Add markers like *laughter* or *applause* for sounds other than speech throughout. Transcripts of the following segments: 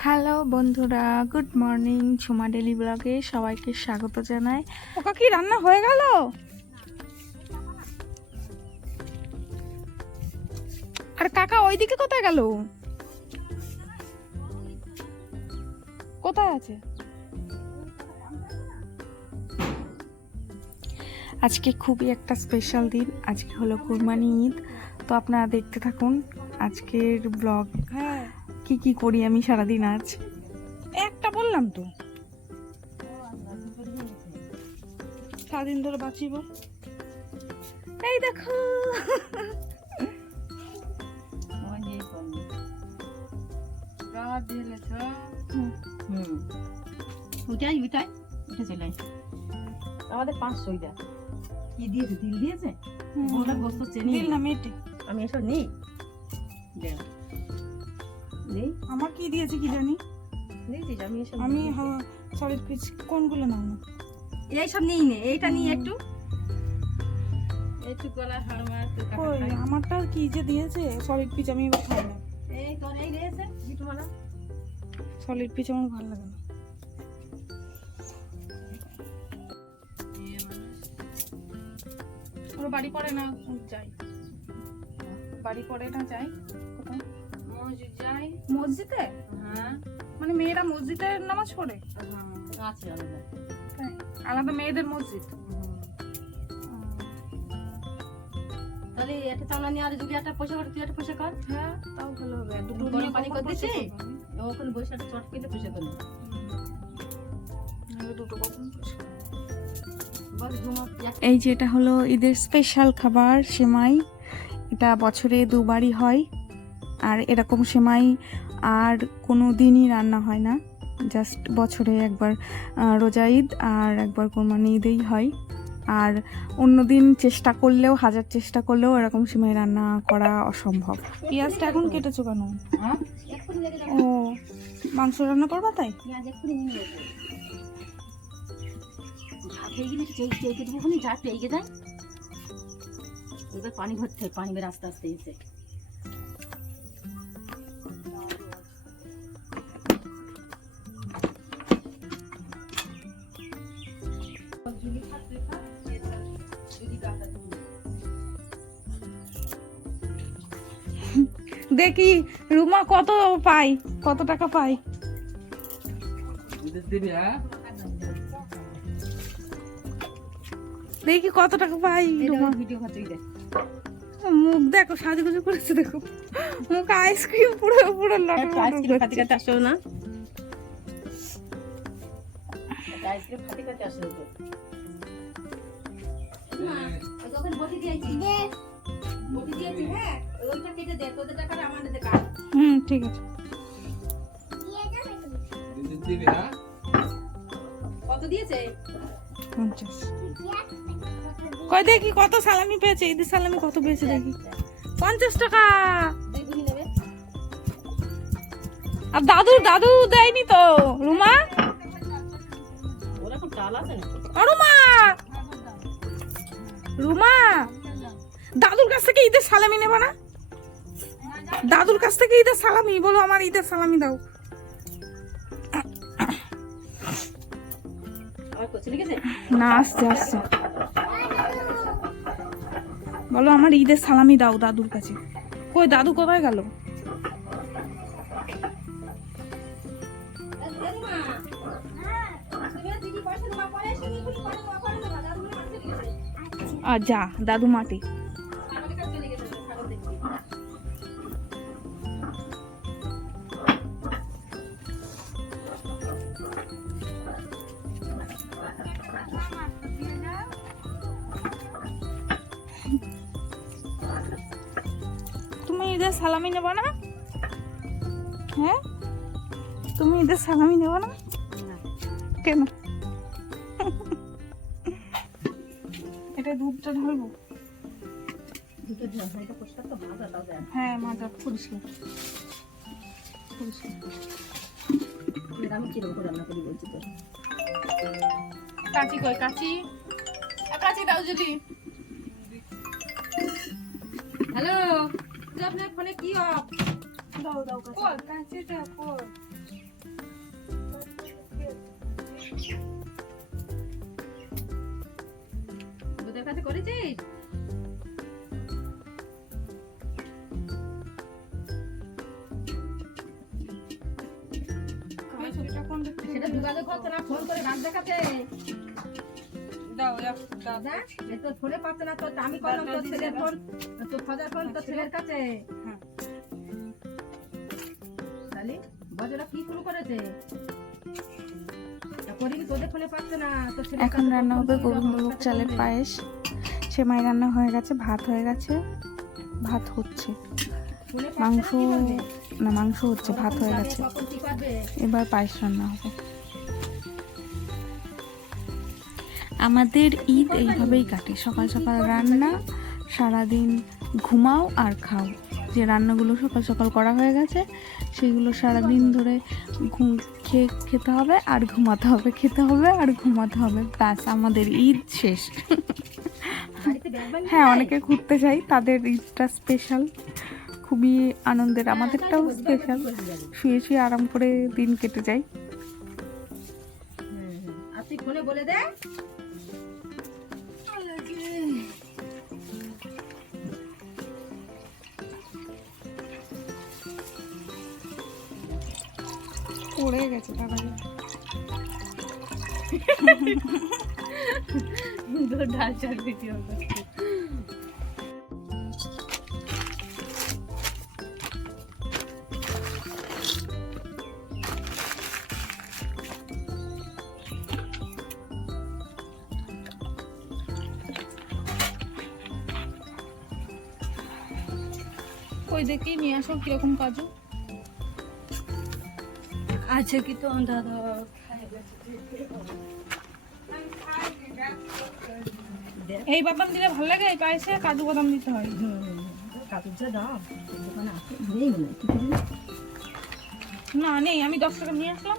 Hello বন্ধুরা, good morning. Jhuma daily ব্লগে সবাইকে স্বাগত জানাই। ওকা, কি রান্না হয়ে গেল? আর কাকা ওইদিকে কোথায় গেল? কোথায় আছে? আজকে খুবই একটা স্পেশাল দিন। আজকে হলো কুরবানি ঈদ। তো আপনারা দেখতে থাকুন আজকের ব্লগ। হ্যাঁ কি কি করি আমি সারাদিন আজ? একটা বললাম তো। সারাদিন ধরে বাঁচিব। এই দেখো। ওইটা চলে আমাদের পাঁচশো ওইটা কি দিয়েছে? দিল দিয়েছে? ওটা গোস্ত চেনি। দিল না মেটে। আমি এসব নিই? দে নেই। আমার কি দিয়েছে কি জানি? দিয়েছিস আমি এসব আমি সলিড পিচ কোনগুলো নাও না। এইসব নিই নে এইটা নিয়ে একটু। একটু গলা হাড়মার কই আমারটা কি যে দিয়েছে? সলিড পিচ আমি এবার খাই না। এই তোর এই দিয়েছে বিটুমালা সলিড পিচ আমার ভালো লাগে না। ওর বাড়ি পড়ে না যাই। বাড়ি পড়ে না যাই। মসজিদ যাই। মসজিদে? হ্যাঁ। মানে মেয়েরা মসজিদে নামাজ পড়ে? আছে আলাদা। আলাদা মেয়েদের মসজিদ? তাহলে একটা চামড়া নিয়ে আর যদি একটা পয়সা করে তুই একটা পয়সা কর। হ্যাঁ তাও ভালো হবে। দুটো গরম পানি করে দিছি? পয়সা করব আমি? ওখানে বসে একটা চট পেতে পয়সা করব দুটো কখন পয়সা করব? বস ঘুমো এই যে এটা হলো ঈদের স্পেশাল খাবার সেমাই। এটা বছরে দুবারই হয়। আর এরকম সেমাই আর কোনো দিনই রান্না হয় না। জাস্ট বছরে একবার রোজা ঈদ আর একবার কোরবানি ঈদেই হয়। আর অন্য দিন চেষ্টা করলেও হাজার চেষ্টা করলেও এরকম সেমাই রান্না করা অসম্ভব। পেঁয়াজটা এখন কেটেছো কেন? হ্যাঁ? ও মাংস রান্না করবা তাই? পানি ভরতে হয় পানি বের আস্তে আস্তে এসে। দেখি রুমা কত পাই কত টাকা পাই দেখি কত টাকা পাই রুমা। ভিডিও মুখ দেখো সাজুগুজু করেছে দেখো। মুখ আইসক্রিম পুরো পুরো লটর আইসক্রিম খাতে খাতে আসলো না। আইসক্রিম খাতে খাতে আসলো তো হুম ঠিক আছে। কত দিয়েছে? পঞ্চাশ। কয় দেখি কত সালামি পেয়েছে ঈদের সালামি কত পেয়েছে দেখি। পঞ্চাশ টাকা। আর দাদু দাদু দেয়নি তো রুমা? রুমা! রুমা! দাদুর কাছ থেকে ঈদের সালামি নেবা না? দাদুর কাছ থেকে ঈদের সালামি? বলো আমার ঈদের সালামি দাও। না, আসছে আসছে। বলো আমার ঈদের সালামি দাও দাদুর কাছে। কই, দাদু কোথায় গেল? আর যা, দাদু মাটি ঈদের সালামি নেবা না? হ্যাঁ? তুমি ঈদের সালামি নেবা না? কেন? এটা দুধটা ঢালবো হ্যাঁ মাজা পরিষ্কার। পরিষ্কার। এবার আমি কীরকম রান্না করি বলছি তো কাচি কই কাচি? কাচি দাও যদি। হ্যালো? আপনার ফোনে কি অফ? দাও দাও কাচি কাচিটা কই তোদের কাছে করেছিস? সেটা যোগাযোগ করছে না ফোন করে ডাক দেখাচ্ছে দাও দাদা তোর ফোনে পাচ্ছে না তোর আমি করলাম তোর ছেলের ফোন। তোর ফাদার ফোন তোর ছেলের কাছে। হ্যাঁ। তাহলে বজরা কি শুরু করেছে? ছেলের এখন রান্না হবে গোবিন্দভোগ চালের। পায়েস সেমাই রান্না হয়ে গেছে ভাত হয়ে গেছে ভাত হচ্ছে। মাংস না মাংস হচ্ছে ভাত হয়ে গেছে? এবার পায়েস রান্না হবে। আমাদের ঈদ এইভাবেই কাটে সকাল সকাল রান্না সারাদিন ঘুমাও আর খাও। যে রান্নাগুলো সকাল সকাল করা হয়ে গেছে সেগুলো সারাদিন ধরে ঘুম খেয়ে খেতে হবে আর ঘুমাতে হবে খেতে হবে আর ঘুমাতে হবে। ব্যাস আমাদের ঈদ শেষ। হ্যাঁ অনেকে ঘুরতে যায় তাদের ঈদটা স্পেশাল খুবই আনন্দের আমাদেরটাও হ্যাঁ, তো, স্পেশাল। শুয়ে শুয়ে আরাম করে দিন কেটে যায়। তুই ফোনে বলে দে চাল ভিডিও ওই দেখি নিয়ে আসো কীরকম কাজু। আছে কি তো দাদা। এই বাদাম দিলে ভালো লাগে? এই পায়েসে কাজু বাদাম দিতে হয়। কাপড় যা দাম দোকানে আছে নেই মনে? না নেই আমি দশ টাকা নিয়ে আসলাম।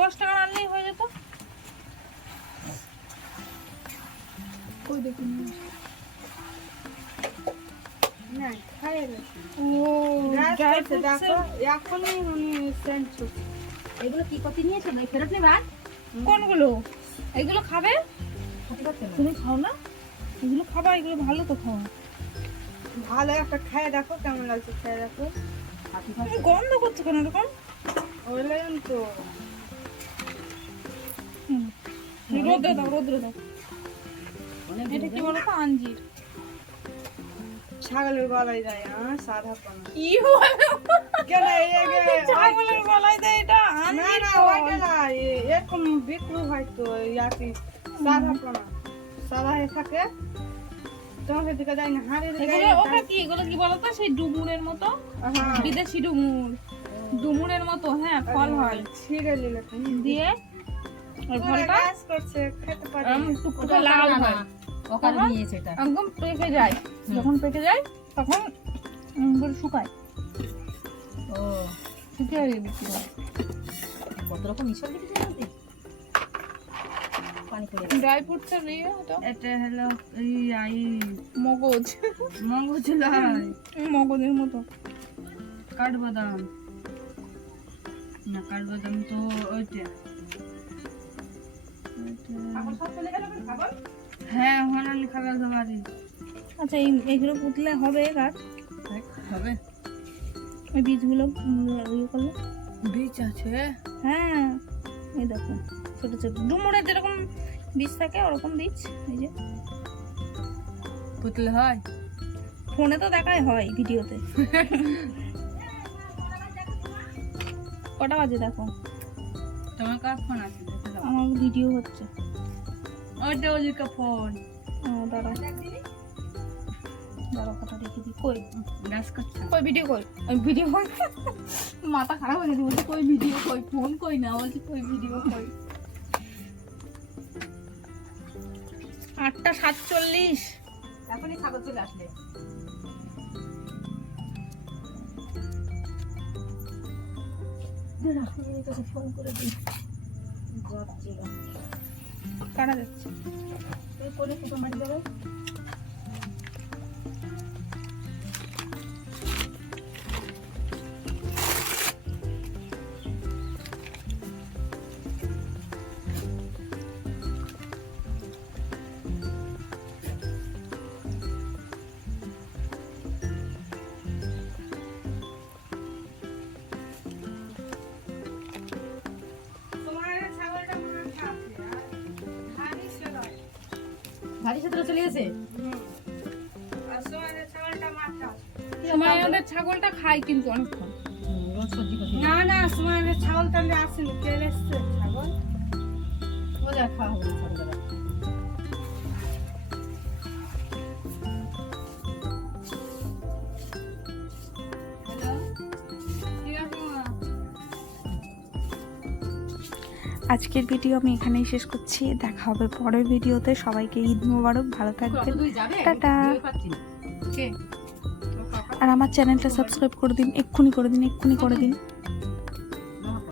দশ টাকা আনলেই হয়ে যেত। ওই দেখি এগুলো কি কত নিয়েছো? না ফেরত নেবার কোনগুলো? এগুলো খাবে? তুমি খাও না? এগুলো খাবা এগুলো ভালো তো খাওয়া ভালো একটা খায় দেখো কেমন লাগছে খায় দেখো। গন্ধ করছ কেন এরকম? তো। রোদ্রে দাও রোদ্রে দাও। এটা কি বলো তো আঞ্জির? ছাগলের গলায় যায় হ্যাঁ? সাদা পানা কি বলো? কেন এই ছাগলের গলায় দেয় এটা? না না ফল। ওইটা না। এরকম বিক্রি হয় তো ইয়াকি সাদা পানা সাদা হয়ে থাকে। তোমাকে দিকে যায় না এগুলো ওটা কি? এগুলো কি বলতো সেই ডুমুরের মতো? হ্যাঁ। বিদেশি ডুমুর। ডুমুরের মতো হ্যাঁ ফল হয়। ছিঁড়ে নিলে দিয়ে ওই ফলটা করছে খেতে পারে। টুকটুকে লাল হয়। ওখানে নিয়েছে এটা একদম পেকে যায়। যখন পেকে যায় তখন শুকায়। ও। শুকিয়ে বিক্রি হয়। কত রকম গেছে। ড্রাই ফ্রুটস এর ইয়ে এটা হলো এই মগজ। মগজ লাই। মগজের মতো। কাঠবাদাম। না কাঠবাদাম তো ওইটা। ওইটা- সব চলে গেল খাবার? হ্যাঁ হনালি খাবার তোমারই আচ্ছা এই এইগুলো পুতলে হবে গাছ হবে। ওই বীজগুলো ইয়ে করলে? বীজ আছে। হ্যাঁ এই দেখো ছোট ছোট। ডুমুরের যেরকম বীজ থাকে ওরকম বীজ এই যে। পুতলে হয়? ফোনে তো দেখাই হয় ভিডিওতে। *laughs* কটা বাজে দেখো? তোমার কার ফোন আছে? আমার ভিডিও হচ্ছে। ওইটা ওদিকে ফোন ও, দাঁড়াও। দাঁড়াও কথা রেখে দিই কই? গ্যাস করছে। কই ভিডিও কই? ওই ভিডিও কই? মাথা খারাপ হয়ে গেছে বলছে কই ভিডিও কই? ফোন কই না বলছে কই ভিডিও কই? আটটা সাতচল্লিশ। এখনই খাবার চলে আসলে ফোন করে দিই। কারা যাচ্ছে? গাড়ির সাথে চলে গেছে? সময় ছাগলটা খাই কিন্তু অনেকক্ষণ। না না সময় আমাদের ছাগল তাহলে আসেনি তেল এসছে ছাগল। খাওয়া হবে না আজকের ভিডিও আমি এখানেই শেষ করছি। দেখা হবে পরের ভিডিওতে। সবাইকে ঈদ মোবারক। ভালো থাকবেন। টাটা। আর আমার চ্যানেলটা সাবস্ক্রাইব করে দিন। এক্ষুনি করে দিন এক্ষুনি করে দিন।